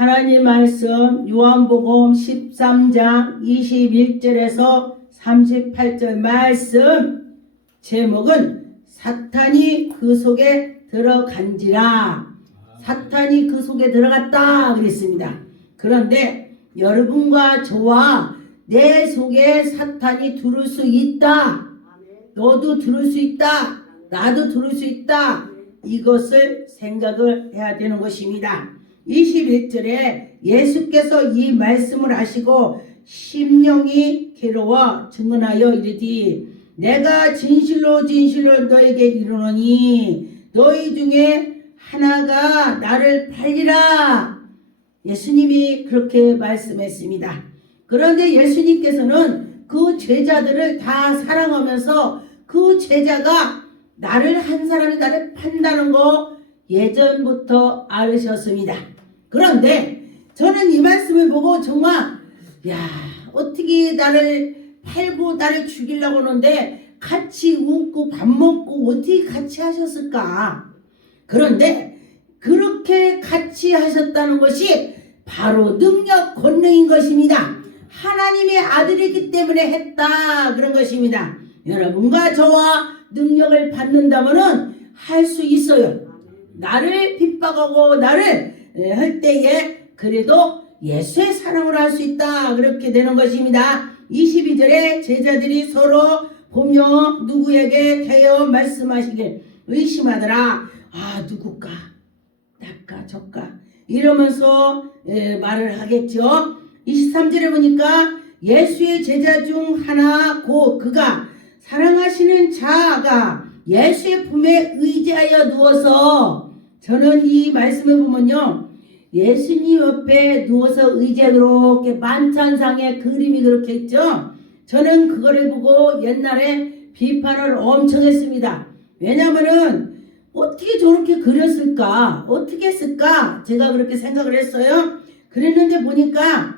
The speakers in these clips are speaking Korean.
하나님 말씀 요한복음 13장 21절에서 38절 말씀 제목은 사탄이 그 속에 들어간지라. 사탄이 그 속에 들어갔다 그랬습니다. 그런데 여러분과 저와 내 속에 사탄이 들을 수 있다. 너도 들을 수 있다. 나도 들을 수 있다. 이것을 생각을 해야 되는 것입니다. 21절에 예수께서 이 말씀을 하시고 심령이 괴로워 증언하여 이르되 내가 진실로 진실로 너에게 이르노니 너희 중에 하나가 나를 팔리라. 예수님이 그렇게 말씀했습니다. 그런데 예수님께서는 그 제자들을 다 사랑하면서 그 제자가 나를 한 사람이 나를 판다는 거 예전부터 알으셨습니다. 그런데 저는 이 말씀을 보고 정말 어떻게 나를 팔고 나를 죽이려고 하는데 같이 웃고 밥 먹고 어떻게 같이 하셨을까? 그런데 그렇게 같이 하셨다는 것이 바로 능력 권능인 것입니다. 하나님의 아들이기 때문에 했다 그런 것입니다. 여러분과 저와 능력을 받는다면은 할 수 있어요. 나를 핍박하고 나를 할 때에 그래도 예수의 사랑으로 할 수 있다 그렇게 되는 것입니다. 22절에 제자들이 서로 보며 누구에게 대여 말씀하시길 의심하더라. 누굴까? 나까 저까 이러면서 말을 하겠죠. 23절에 보니까 예수의 제자 중 하나 곧 그가 사랑하시는 자가 예수의 품에 의지하여 누워서, 저는 이 말씀을 보면요 예수님 옆에 누워서 의지하고 이렇게 만찬상에 그림이 그렇게 있죠. 저는 그거를 보고 옛날에 비판을 엄청 했습니다. 왜냐면은 어떻게 저렇게 그렸을까? 어떻게 했을까? 제가 그렇게 생각을 했어요. 그랬는데 보니까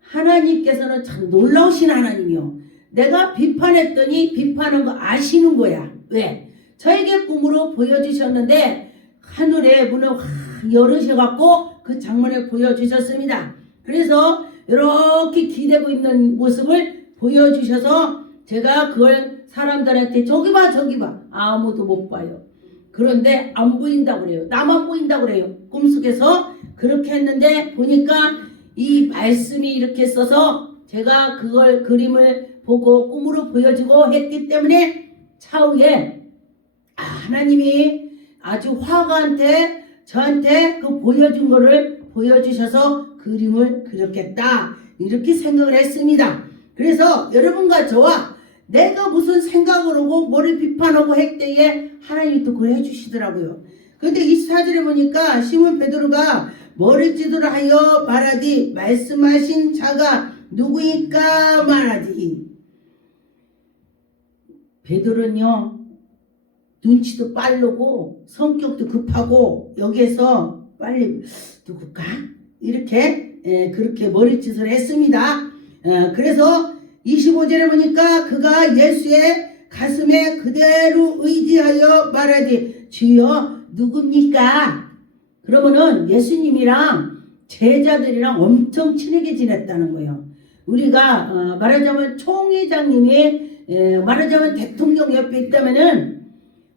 하나님께서는 참 놀라우신 하나님이요. 내가 비판했더니 비판한 거 아시는 거야. 왜? 저에게 꿈으로 보여주셨는데 하늘에 문을 확 열으셔갖고 그 장면을 보여주셨습니다. 그래서 이렇게 기대고 있는 모습을 보여주셔서 제가 그걸 사람들한테 저기 봐 저기 봐 아무도 못 봐요. 그런데 안 보인다고 그래요. 나만 보인다고 그래요. 꿈속에서 그렇게 했는데 보니까 이 말씀이 이렇게 써서 제가 그걸 그림을 보고 꿈으로 보여주고 했기 때문에 차후에 하나님이 아주 화가한테 저한테 그 보여준 거를 보여주셔서 그림을 그렸겠다 이렇게 생각을 했습니다. 그래서 여러분과 저와 내가 무슨 생각을 하고 뭐를 비판하고 할 때에 하나님이 또 그걸 해주시더라고요. 그런데 24절에 보니까 시몬 베드로가 머리짓으로 하여 말하디 말씀하신 자가 누구일까 말하디. 베드로는요 눈치도 빠르고 성격도 급하고 여기에서 빨리 누굴까 이렇게 그렇게 머리짓을 했습니다. 그래서 25절에 보니까 그가 예수의 가슴에 그대로 의지하여 말하지 주여 누굽니까? 그러면은 예수님이랑 제자들이랑 엄청 친하게 지냈다는 거예요. 우리가 말하자면 총회장님이 말하자면 대통령 옆에 있다면은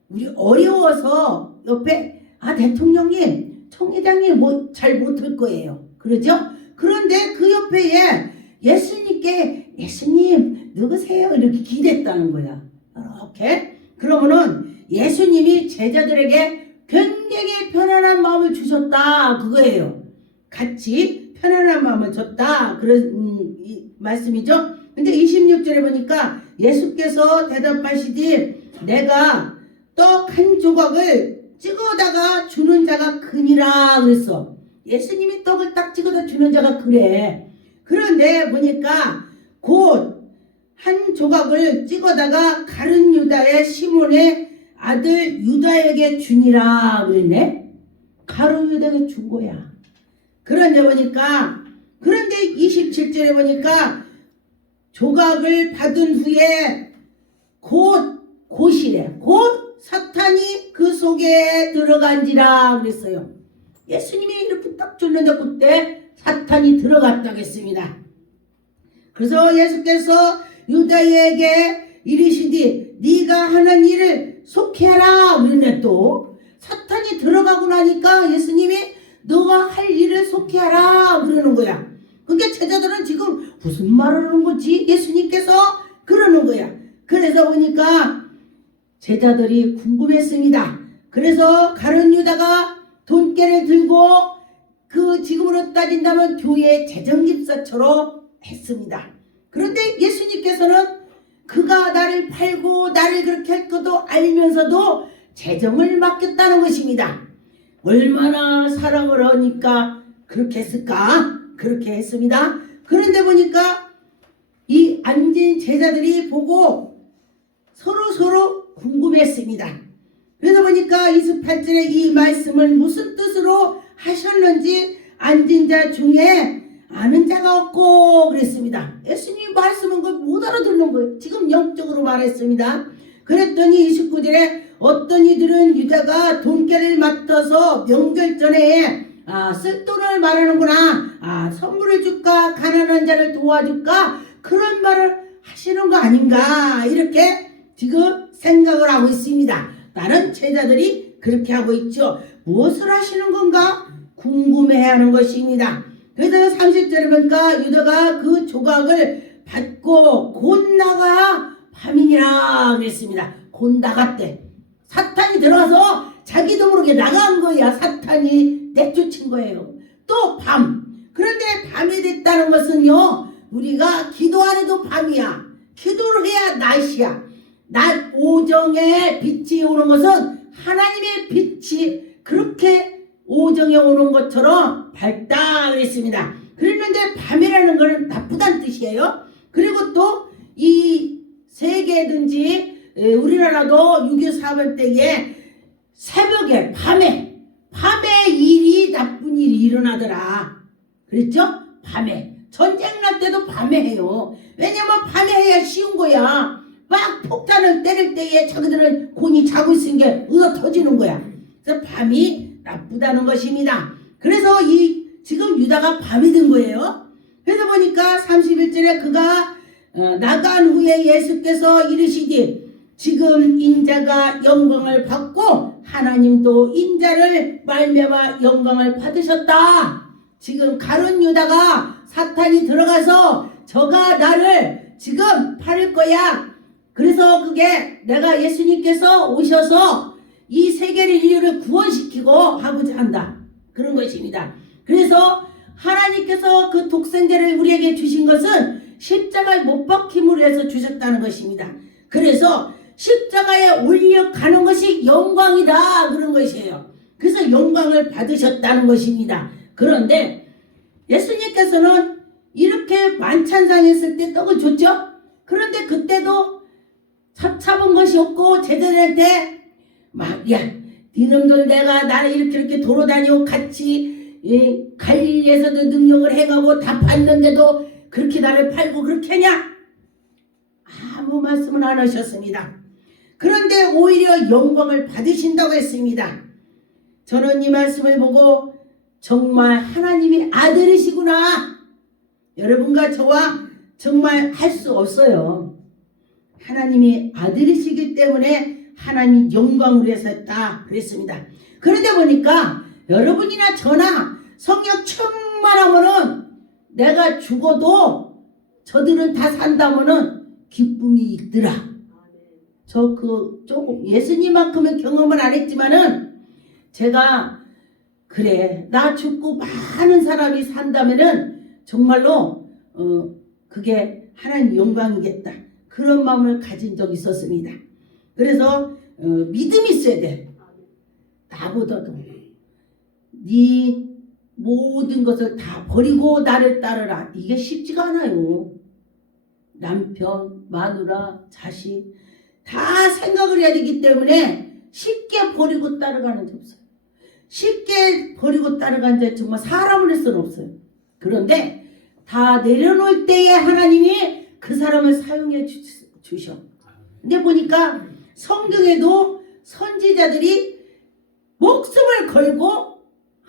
우리 어려워서 옆에 대통령님 총회장님 뭐 잘 못할 거예요. 그러죠? 그런데 그 옆에 예수님께 예수님 누구세요? 이렇게 기댔다는 거야. 이렇게. 그러면은 예수님이 제자들에게 굉장히 편안한 마음을 주셨다 그거예요. 같이 편안한 마음을 줬다 그런 말씀이죠. 근데 26절에 보니까 예수께서 대답하시되 내가 떡 한 조각을 찍어다가 주는 자가 그니라 그랬어. 예수님이 떡을 딱 찍어다 주는 자가 그래. 그런데 보니까 곧 한 조각을 찍어다가 가룟 유다의 시몬의 아들 유다에게 주니라 그랬네. 가룟 유다에게 준 거야. 그런데 보니까 그런데 27절에 보니까 조각을 받은 후에 곧이래. 곧 사탄이 그 속에 들어간지라 그랬어요. 예수님이 이렇게 딱 줬는데 그때 사탄이 들어갔다고 했습니다. 그래서 예수께서 유다에게 이르시되 네가 하는 일을 속해라 그러네. 또 사탄이 들어가고 나니까 예수님이 너가 할 일을 속해라 그러는 거야. 그러니까 제자들은 지금 무슨 말을 하는 거지? 예수님께서 그러는 거야. 그래서 보니까 제자들이 궁금했습니다. 그래서 가룟 유다가 돈깨를 들고 그 지금으로 따진다면 교회 재정집사처럼 했습니다. 그런데 예수님께서는 그가 나를 팔고 나를 그렇게 할 것도 알면서도 재정을 맡겼다는 것입니다. 얼마나 사랑을 하니까 그렇게 했을까? 그렇게 했습니다. 그런데 보니까 이 앉은 제자들이 보고 서로 궁금했습니다. 그래서 보니까 28절에 이 말씀을 무슨 뜻으로 하셨는지 앉은 자 중에 아는 자가 없고 그랬습니다. 예수님 말씀은 걸 못 알아듣는 거예요. 지금 영적으로 말했습니다. 그랬더니 29절에 어떤 이들은 유다가 돈깨를 맡아서 명절 전에 쓸 돈을 말하는구나. 선물을 줄까? 가난한 자를 도와줄까? 그런 말을 하시는 거 아닌가? 이렇게 지금 생각을 하고 있습니다. 다른 제자들이 그렇게 하고 있죠. 무엇을 하시는 건가? 궁금해하는 것입니다. 그래서 30절에 보니까 유다가 그 조각을 받고 곧 나가 밤이니라 그랬습니다. 곧 나갔대. 사탄이 들어와서 자기도 모르게 나간 거야. 사탄이 내쫓은 거예요. 또 밤. 그런데 밤이 됐다는 것은요, 우리가 기도 안 해도 밤이야. 기도를 해야 낮이야. 낮 오정에 빛이 오는 것은 하나님의 빛이 그렇게 오정에 오는 것처럼 밝다 그랬습니다. 그랬는데 밤이라는 것은 나쁘다는 뜻이에요. 그리고 또 이 세계든지 우리나라도 6.25 사변 때에 새벽에 밤에 일이 나쁜 일이 일어나더라. 그랬죠? 밤에. 전쟁 날 때도 밤에 해요. 왜냐면 밤에 해야 쉬운 거야. 막 폭탄을 때릴 때에 자기들은 곤히 자고 있는 게 얻어 터지는 거야. 그래서 밤이 나쁘다는 것입니다. 그래서 지금 유다가 밤이 된 거예요. 그래서 보니까 31절에 그가 나간 후에 예수께서 이르시되 지금 인자가 영광을 받고 하나님도 인자를 말미암아 영광을 받으셨다. 지금 가룟 유다가 사탄이 들어가서 저가 나를 지금 팔을 거야. 그래서 그게 내가 예수님께서 오셔서 이 세계를 인류를 구원시키고 하고자 한다. 그런 것입니다. 그래서 하나님께서 그 독생자를 우리에게 주신 것은 십자가에 못 박힘으로 해서 주셨다는 것입니다. 그래서 십자가에 올려가는 것이 영광이다. 그런 것이에요. 그래서 영광을 받으셨다는 것입니다. 그런데 예수님께서는 이렇게 만찬상 했을 때 떡을 줬죠. 그런데 그때도 잡은 것이 없고 제자들한테 야 니놈들 내가 나를 이렇게 돌아다니고 같이 갈릴리에서도 능력을 해가고 다 봤는데도 그렇게 나를 팔고 그렇게 하냐? 아무 말씀을 안 하셨습니다. 그런데 오히려 영광을 받으신다고 했습니다. 저는 이 말씀을 보고 정말 하나님이 아들이시구나. 여러분과 저와 정말 할 수 없어요. 하나님이 아들이시기 때문에 하나님 영광으로 해서 했다 그랬습니다. 그런데 보니까 여러분이나 저나 성령 충만하면은 내가 죽어도 저들은 다 산다면은 기쁨이 있더라. 저 조금 예수님만큼은 경험을 안 했지만은 제가 그래 나 죽고 많은 사람이 산다면은 정말로 그게 하나님 영광이겠다. 그런 마음을 가진 적이 있었습니다. 그래서 믿음이 있어야 돼. 나보다도 네 모든 것을 다 버리고 나를 따르라. 이게 쉽지가 않아요. 남편, 마누라, 자식 다 생각을 해야 되기 때문에 쉽게 버리고 따라가는 데 없어요. 쉽게 버리고 따라가는 데 정말 사람을 할 수는 없어요. 그런데 다 내려놓을 때에 하나님이 그 사람을 사용해 주셔. 근데 보니까 성경에도 선지자들이 목숨을 걸고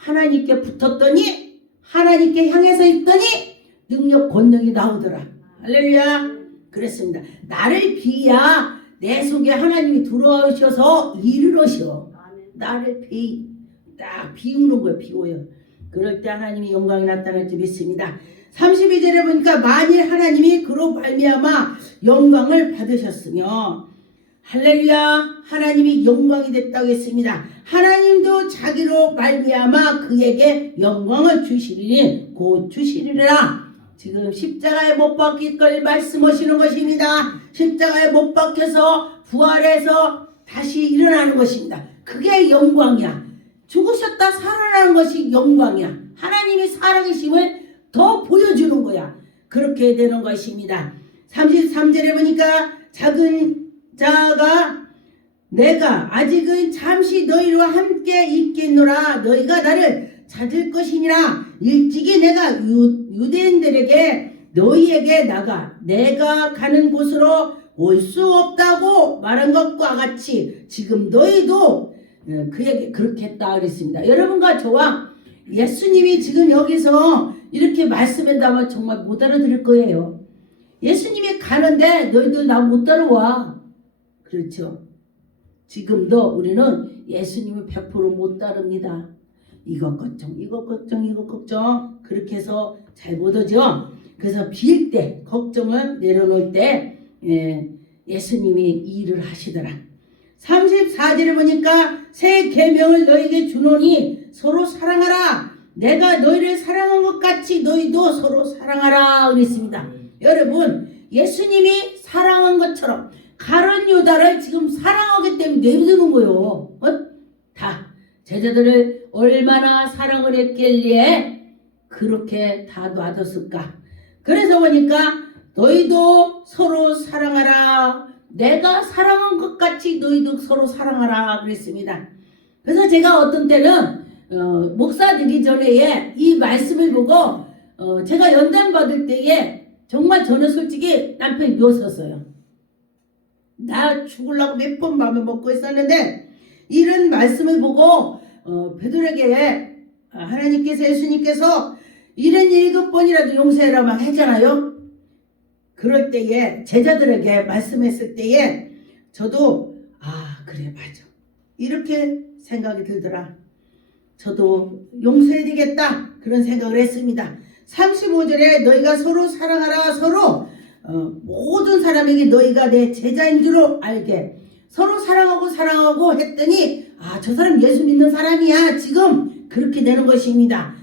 하나님께 붙었더니 하나님께 향해서 있더니 능력 권능이 나오더라. 할렐루야. 그랬습니다. 나를 비야 내 속에 하나님이 들어오셔서 일을 하셔. 나를 딱 비우는 거예요. 비워요. 그럴 때 하나님이 영광이 나타날 줄 믿습니다. 32절에 보니까 만일 하나님이 그로 말미암아 영광을 받으셨으며, 할렐루야, 하나님이 영광이 됐다고 했습니다. 하나님도 자기로 말미암아 그에게 영광을 주시리니 곧 주시리라. 지금 십자가에 못 박힐 걸 말씀하시는 것입니다. 십자가에 못 박혀서 부활해서 다시 일어나는 것입니다. 그게 영광이야. 죽으셨다 살아나는 것이 영광이야. 하나님이 살아계심을 더 보여주는 거야. 그렇게 되는 것입니다. 33절에 보니까 작은 자가 내가 아직은 잠시 너희와 함께 있겠노라. 너희가 나를 찾을 것이니라. 일찍이 내가 유대인들에게 너희에게 나가 내가 가는 곳으로 올 수 없다고 말한 것과 같이 지금 너희도 그에게 그렇게 했다 그랬습니다. 여러분과 저와 예수님이 지금 여기서 이렇게 말씀한다면 정말 못 알아들을 거예요. 예수님이 가는데 너희들 나 못 따라와. 그렇죠. 지금도 우리는 예수님을 100% 못 따릅니다. 이것 걱정, 이것 걱정, 이것 걱정 그렇게 해서 잘 못 오죠. 그래서 빌 때, 걱정을 내려놓을 때 예수님이 일을 하시더라. 34절에 보니까 새 계명을 너에게 주노니 서로 사랑하라. 내가 너희를 사랑한 것 같이 너희도 서로 사랑하라 그랬습니다. 여러분, 예수님이 사랑한 것처럼 가룟 유다를 지금 사랑하기 때문에 내버리는 거예요. 다 제자들을 얼마나 사랑을 했길래 그렇게 다 놔뒀을까. 그래서 보니까 너희도 서로 사랑하라. 내가 사랑한 것 같이 너희도 서로 사랑하라 그랬습니다. 그래서 제가 어떤 때는 목사 되기 전에 이 말씀을 보고 제가 연단 받을 때에 정말 저는 솔직히 남편이 미웠었어요. 나 죽으려고 몇 번 마음을 먹고 있었는데 이런 말씀을 보고 베드로에게 하나님께서 예수님께서 77번이라도 용서해라 막 했잖아요. 그럴 때에 제자들에게 말씀했을 때에 저도 그래 맞아 이렇게 생각이 들더라. 저도 용서해야 되겠다 그런 생각을 했습니다. 35절에 너희가 서로 사랑하라. 서로 모든 사람에게 너희가 내 제자인 줄 알게 서로 사랑하고 했더니 저 사람 예수 믿는 사람이야. 지금 그렇게 되는 것입니다.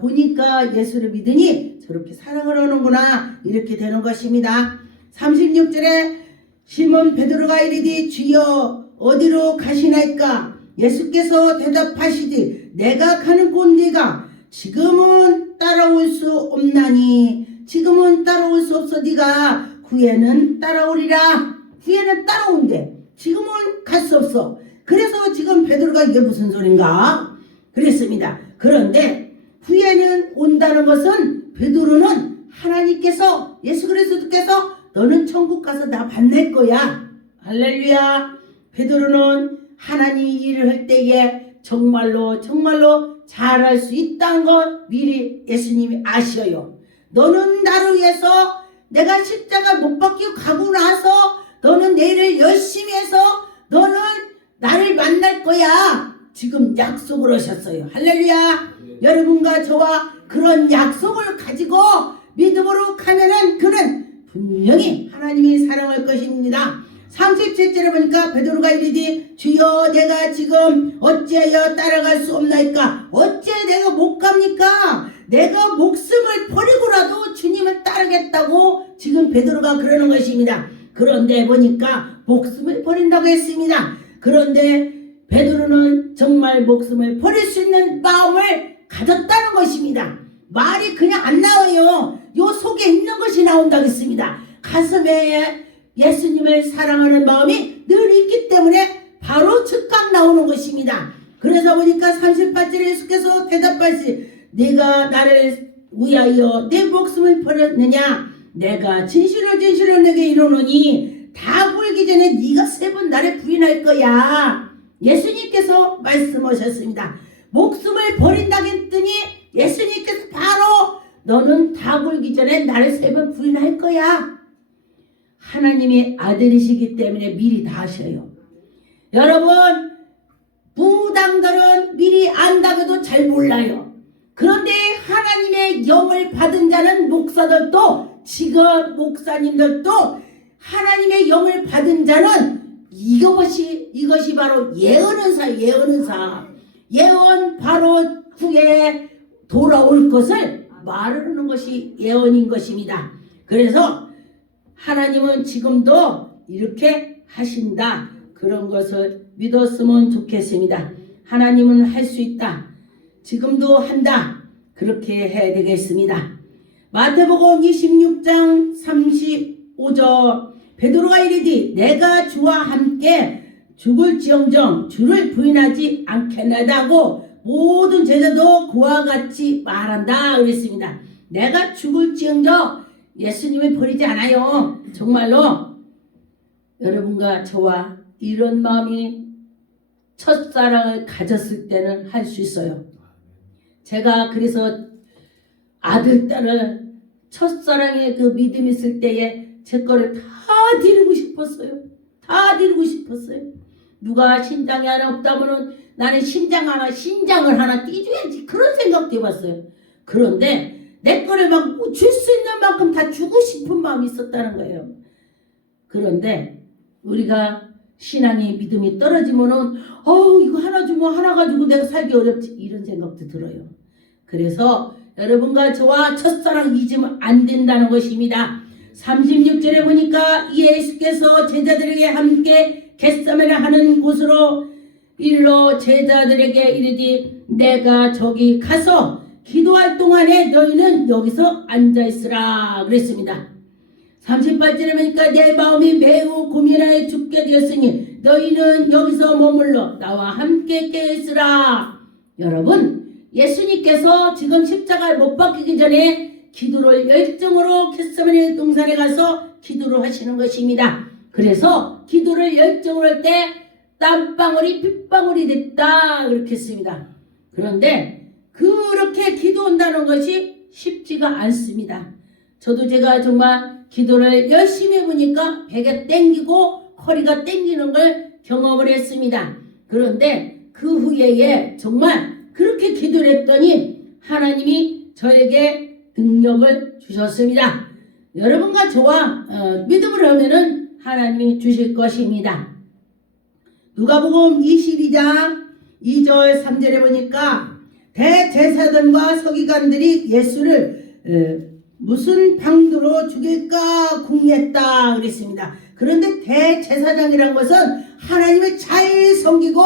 보니까 예수를 믿으니 저렇게 사랑을 하는구나 이렇게 되는 것입니다. 36절에 시몬 베드로가 이르되 주여 어디로 가시나이까. 예수께서 대답하시되 내가 가는 곳 네가 지금은 따라올 수 없나니. 지금은 따라올 수 없어. 네가 후에는 따라오리라. 후에는 따라온대. 지금은 갈 수 없어. 그래서 지금 베드로가 이게 무슨 소린가 그랬습니다. 그런데 후에는 온다는 것은 베드로는 하나님께서 예수 그리스도께서 너는 천국 가서 나 만날 거야. 할렐루야. 베드로는 하나님이 일을 할 때에 정말로 잘할 수 있다는 것 미리 예수님이 아셔요. 너는 나를 위해서 내가 십자가 못 박히고 가고 나서 너는 내 일을 열심히 해서 너는 나를 만날 거야. 지금 약속을 하셨어요. 할렐루야. 여러분과 저와 그런 약속을 가지고 믿음으로 가면은 그는 분명히 하나님이 사랑할 것입니다. 37절에 보니까 베드로가 이르되 주여 내가 지금 어찌하여 따라갈 수 없나이까. 어찌 내가 못 갑니까. 내가 목숨을 버리고라도 주님을 따르겠다고 지금 베드로가 그러는 것입니다. 그런데 보니까 목숨을 버린다고 했습니다. 그런데 베드로는 정말 목숨을 버릴 수 있는 마음을 가졌다는 것입니다. 말이 그냥 안 나와요. 요 속에 있는 것이 나온다고 했습니다. 가슴에 예수님을 사랑하는 마음이 늘 있기 때문에 바로 즉각 나오는 것입니다. 그래서 보니까 38절에 예수께서 대답하시 네가 나를 위하여 내 목숨을 버렸느냐. 내가 진실로 내게 이르노니 다 불기 전에 네가 3번 나를 부인할 거야. 예수님께서 말씀하셨습니다. 목숨을 버린다고 했더니 예수님께서 바로 너는 다 굴기 전에 나를 3번 부인할 거야. 하나님의 아들이시기 때문에 미리 다 하셔요. 여러분, 무당들은 미리 안다고도 잘 몰라요. 그런데 하나님의 영을 받은 자는 목사들도, 직업 목사님들도 하나님의 영을 받은 자는 이것이 바로 예언은사. 예언 바로 후에 돌아올 것을 말하는 것이 예언인 것입니다. 그래서 하나님은 지금도 이렇게 하신다. 그런 것을 믿었으면 좋겠습니다. 하나님은 할 수 있다. 지금도 한다. 그렇게 해야 되겠습니다. 마태복음 26장 35절 베드로가 이르되 내가 주와 함께 죽을지언정 주를 부인하지 않겠나다고 모든 제자도 그와 같이 말한다 그랬습니다. 내가 죽을지언정 예수님을 버리지 않아요. 정말로 여러분과 저와 이런 마음이 첫사랑을 가졌을 때는 할 수 있어요. 제가 그래서 아들, 딸을 첫사랑의 그 믿음이 있을 때에 제 거를 다 드리고 싶었어요. 다 드리고 싶었어요. 누가 신장이 하나 없다면은 나는 신장을 하나 띄줘야지. 그런 생각도 해봤어요. 그런데 내 거를 막 줄 수 있는 만큼 다 주고 싶은 마음이 있었다는 거예요. 그런데 우리가 신앙이 믿음이 떨어지면은 이거 하나 주면 하나 가지고 내가 살기 어렵지 이런 생각도 들어요. 그래서 여러분과 저와 첫사랑 잊으면 안 된다는 것입니다. 36절에 보니까 예수께서 제자들에게 함께 겟세마네 하는 곳으로 일러 제자들에게 이르되 내가 저기 가서 기도할 동안에 너희는 여기서 앉아있으라 그랬습니다. 38절에 보니까 내 마음이 매우 고민하여 죽게 되었으니 너희는 여기서 머물러 나와 함께 깨있으라. 여러분, 예수님께서 지금 십자가를 못 박히기 전에 기도를 열정으로 겟세마네 동산에 가서 기도를 하시는 것입니다. 그래서 기도를 열정으로 할 때 땀방울이 핏방울이 됐다 그렇게 했습니다. 그런데 그렇게 기도한다는 것이 쉽지가 않습니다. 저도 제가 정말 기도를 열심히 해보니까 배가 땡기고 허리가 땡기는 걸 경험을 했습니다. 그런데 그 후에 정말 그렇게 기도를 했더니 하나님이 저에게 능력을 주셨습니다. 여러분과 저와 믿음을 하면은 하나님이 주실 것입니다. 누가복음 22장 2절 3절에 보니까 대제사장과 서기관들이 예수를 무슨 방도로 죽일까 궁리했다 그랬습니다. 그런데 대제사장이란 것은 하나님을 잘 섬기고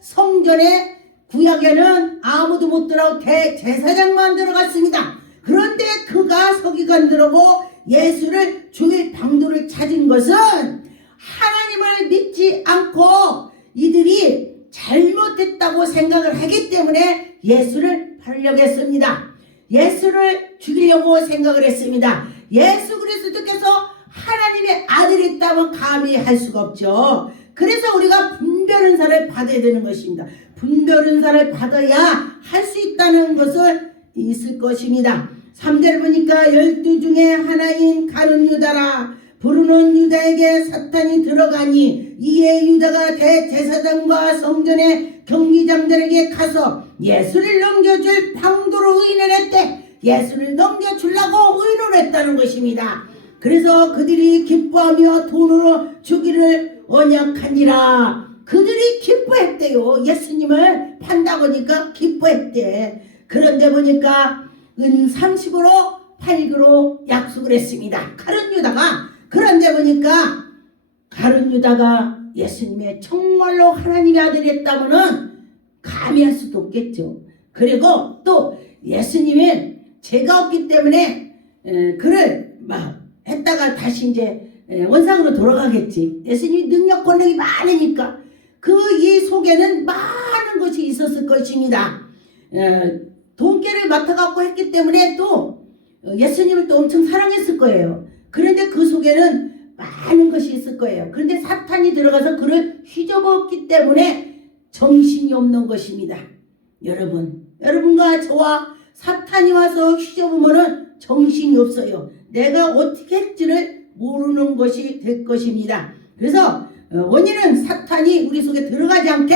성전에 구약에는 아무도 못 들어가고 대제사장만 들어갔습니다. 그런데 그가 서기관들하고 예수를 죽일 방도를 찾은 것은 하나님을 믿지 않고 이들이 잘못했다고 생각을 하기 때문에 예수를 팔려고 했습니다. 예수를 죽이려고 생각을 했습니다. 예수 그리스도께서 하나님의 아들이었다면 감히 할 수가 없죠. 그래서 우리가 분별은사를 받아야 되는 것입니다. 분별은사를 받아야 할 수 있다는 것을 있을 것입니다. 3절 보니까 12 중에 하나인 가룟 유다라 부르는 유다에게 사탄이 들어가니 이에 유다가 대제사장과 성전의 경비장들에게 가서 예수를 넘겨줄 방도로 의논을 했대. 예수를 넘겨주려고 의논을 했다는 것입니다. 그래서 그들이 기뻐하며 돈으로 주기를 언약하니라. 그들이 기뻐했대요. 예수님을 판다고 하니까 기뻐했대. 그런데 보니까 은 30으로 팔기로 약속을 했습니다. 가룟 유다가. 그런데 보니까 가룟 유다가 예수님의 정말로 하나님의 아들이었다면은 감히 할 수도 없겠죠. 그리고 또 예수님은 죄가 없기 때문에 그를 막 했다가 다시 이제 원상으로 돌아가겠지. 예수님이 능력 권능이 많으니까 그 이 속에는 많은 것이 있었을 것입니다. 돈깨를 맡아갖고 했기 때문에 또 예수님을 또 엄청 사랑했을 거예요. 그런데 그 속에는 많은 것이 있을 거예요. 그런데 사탄이 들어가서 그를 휘저었기 때문에 정신이 없는 것입니다. 여러분과 저와 사탄이 와서 휘저으면은 정신이 없어요. 내가 어떻게 할지를 모르는 것이 될 것입니다. 그래서 원인은 사탄이 우리 속에 들어가지 않게,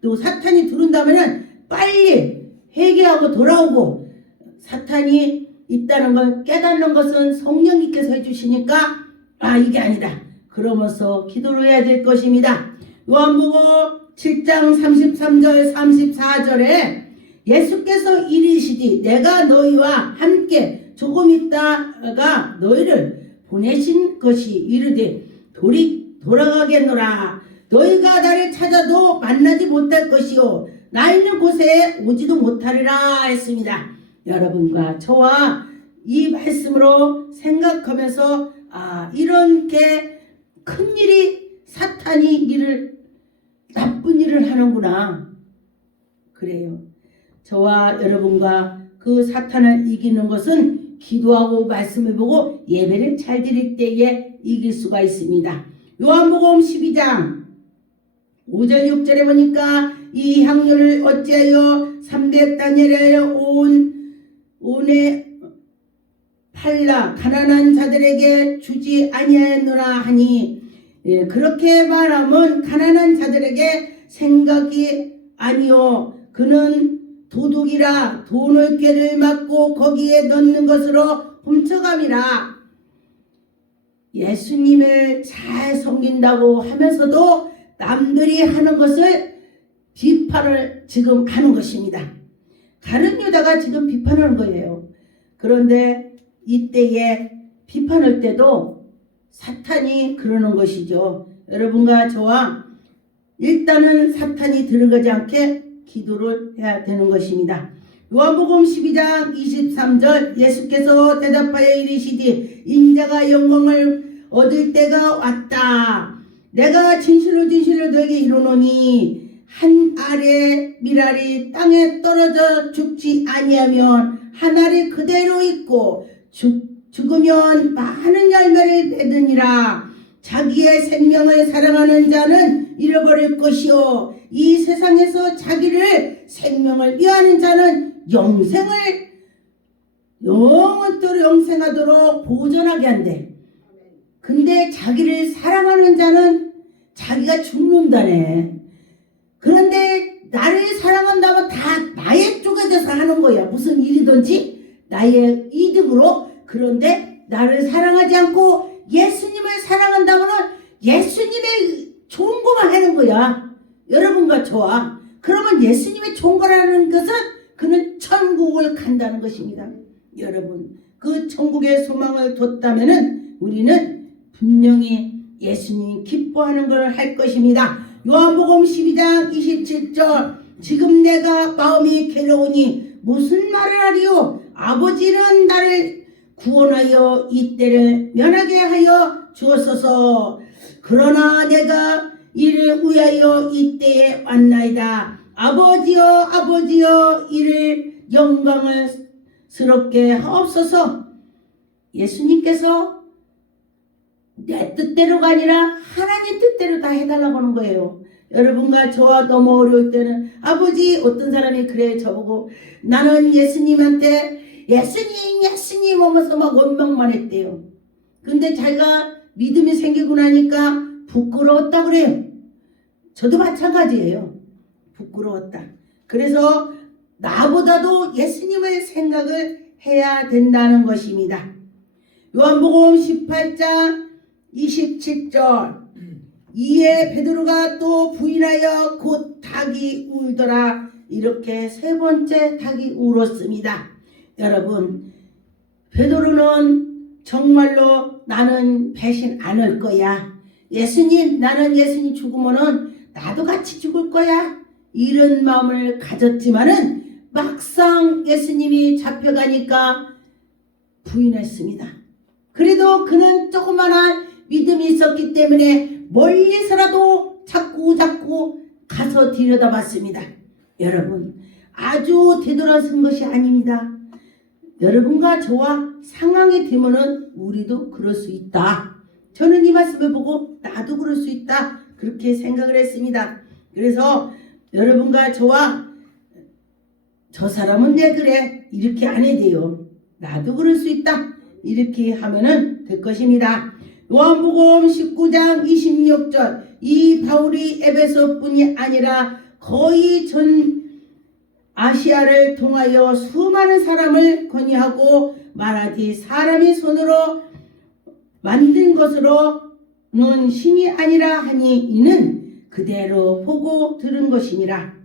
또 사탄이 들어온다면은 빨리 회개하고 돌아오고, 사탄이 있다는 걸 깨닫는 것은 성령님께서 해주시니까 이게 아니다 그러면서 기도를 해야 될 것입니다. 요한복음 7장 33절 34절에 예수께서 이르시되 내가 너희와 함께 조금 있다가 너희를 보내신 것이 이르되 돌아가겠노라. 너희가 나를 찾아도 만나지 못할 것이요 나 있는 곳에 오지도 못하리라 했습니다. 여러분과 저와 이 말씀으로 생각하면서 이렇게 큰일이 사탄이 나쁜 일을 하는구나. 그래요. 저와 여러분과 그 사탄을 이기는 것은 기도하고 말씀해보고 예배를 잘 드릴 때에 이길 수가 있습니다. 요한복음 12장 5절 6절에 보니까 이 향료를 어찌하여 300다니엘에 온에 팔라 가난한 자들에게 주지 아니하였노라 하니, 그렇게 말하면 가난한 자들에게 생각이 아니요 그는 도둑이라 돈을 꾀를 맞고 거기에 넣는 것으로 훔쳐감이라. 예수님을 잘 섬긴다고 하면서도 남들이 하는 것을 비판을 지금 하는 것입니다. 가룟 유다가 지금 비판하는 거예요. 그런데 이때에 비판할 때도 사탄이 그러는 것이죠. 여러분과 저와 일단은 사탄이 들어가지 않게 기도를 해야 되는 것입니다. 요한복음 12장 23절 예수께서 대답하여 이르시되 인자가 영광을 얻을 때가 왔다. 내가 진실로 너에게 이르노니 한 알의 밀알이 땅에 떨어져 죽지 아니하면 한 알이 그대로 있고 죽으면 많은 열매를 맺으니라. 자기의 생명을 사랑하는 자는 잃어버릴 것이요 이 세상에서 자기를 생명을 위하는 자는 영원토록 영생하도록 보존하게 한대. 근데 자기를 사랑하는 자는 자기가 죽는다네. 그런데 나를 사랑한다면 다 나의 쪽에 대해서 하는 거야. 무슨 일이든지 나의 이득으로. 그런데 나를 사랑하지 않고 예수님을 사랑한다면 예수님의 좋은 것만 하는 거야. 여러분과 저와. 그러면 예수님의 좋은 거라는 것은 그는 천국을 간다는 것입니다. 여러분, 그 천국의 소망을 뒀다면은 우리는 분명히 예수님이 기뻐하는 걸 할 것입니다. 요한복음 12장 27절 지금 내가 마음이 괴로우니 무슨 말을 하리요? 아버지는 나를 구원하여 이 때를 면하게 하여 주었소서. 그러나 내가 이를 위하여 이 때에 왔나이다. 아버지여 이를 영광을 스럽게 하옵소서. 예수님께서 내 뜻대로가 아니라 하나님 뜻대로 다 해달라고 하는 거예요. 여러분과 저와 너무 어려울 때는 아버지, 어떤 사람이 그래 저보고 나는 예수님한테 예수님 하면서 막 원망만 했대요. 근데 자기가 믿음이 생기고 나니까 부끄러웠다 그래요. 저도 마찬가지예요. 부끄러웠다. 그래서 나보다도 예수님의 생각을 해야 된다는 것입니다. 요한복음 18장 27절 이에 베드로가 또 부인하여 곧 닭이 울더라. 이렇게 세 번째 닭이 울었습니다. 여러분, 베드로는 정말로 나는 배신 안 할 거야. 나는 예수님 죽으면은 나도 같이 죽을 거야. 이런 마음을 가졌지만은 막상 예수님이 잡혀가니까 부인했습니다. 그래도 그는 조그마한 믿음이 있었기 때문에 멀리서라도 자꾸 가서 들여다봤습니다. 여러분, 아주 되돌아선 것이 아닙니다. 여러분과 저와 상황이 되면은 우리도 그럴 수 있다. 저는 이 말씀을 보고 나도 그럴 수 있다. 그렇게 생각을 했습니다. 그래서 여러분과 저와 저 사람은 왜 그래? 이렇게 안 해야 돼요. 나도 그럴 수 있다. 이렇게 하면은 될 것입니다. 요한복음 19장 26절, 이 바울이 에베소뿐이 아니라 거의 전 아시아를 통하여 수많은 사람을 건의하고 말하되 사람의 손으로 만든 것으로는 신이 아니라 하니 이는 그대로 보고 들은 것이니라.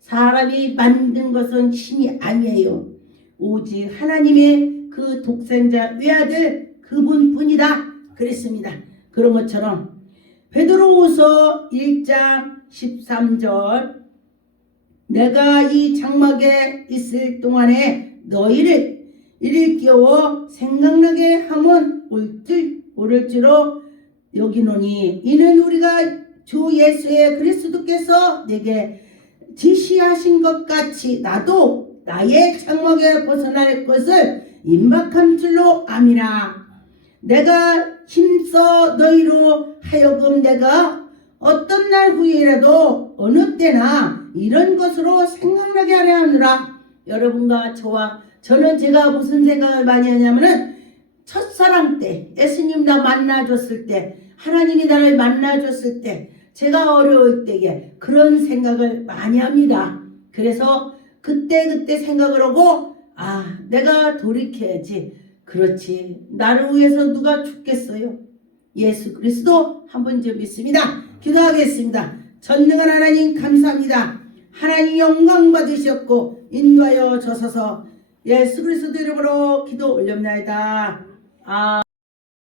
사람이 만든 것은 신이 아니에요. 오직 하나님의 그 독생자 외아들 그분뿐이다 그랬습니다. 그런 것처럼 베드로후서 1장 13절, 내가 이 장막에 있을 동안에 너희를 일깨워 생각나게 하면 옳을지로 여기노니 이는 우리가 주 예수의 그리스도께서 내게 지시하신 것 같이 나도 나의 장막에 벗어날 것을 임박한 줄로 암이라. 내가 힘써 너희로 하여금 내가 어떤 날 후에라도 어느 때나 이런 것으로 생각나게 하려 하느라. 여러분과 저는 제가 무슨 생각을 많이 하냐면은 첫사랑 때 예수님 나 만나줬을 때, 하나님이 나를 만나줬을 때, 제가 어려울 때에 그런 생각을 많이 합니다. 그래서 그때 생각을 하고 내가 돌이켜야지. 그렇지, 나를 위해서 누가 죽겠어요? 예수 그리스도 한 분 좀 믿습니다. 기도하겠습니다. 전능한 하나님 감사합니다. 하나님 영광 받으셨고 인도하여 주소서. 예수 그리스도 이름으로 기도 올렵나이다.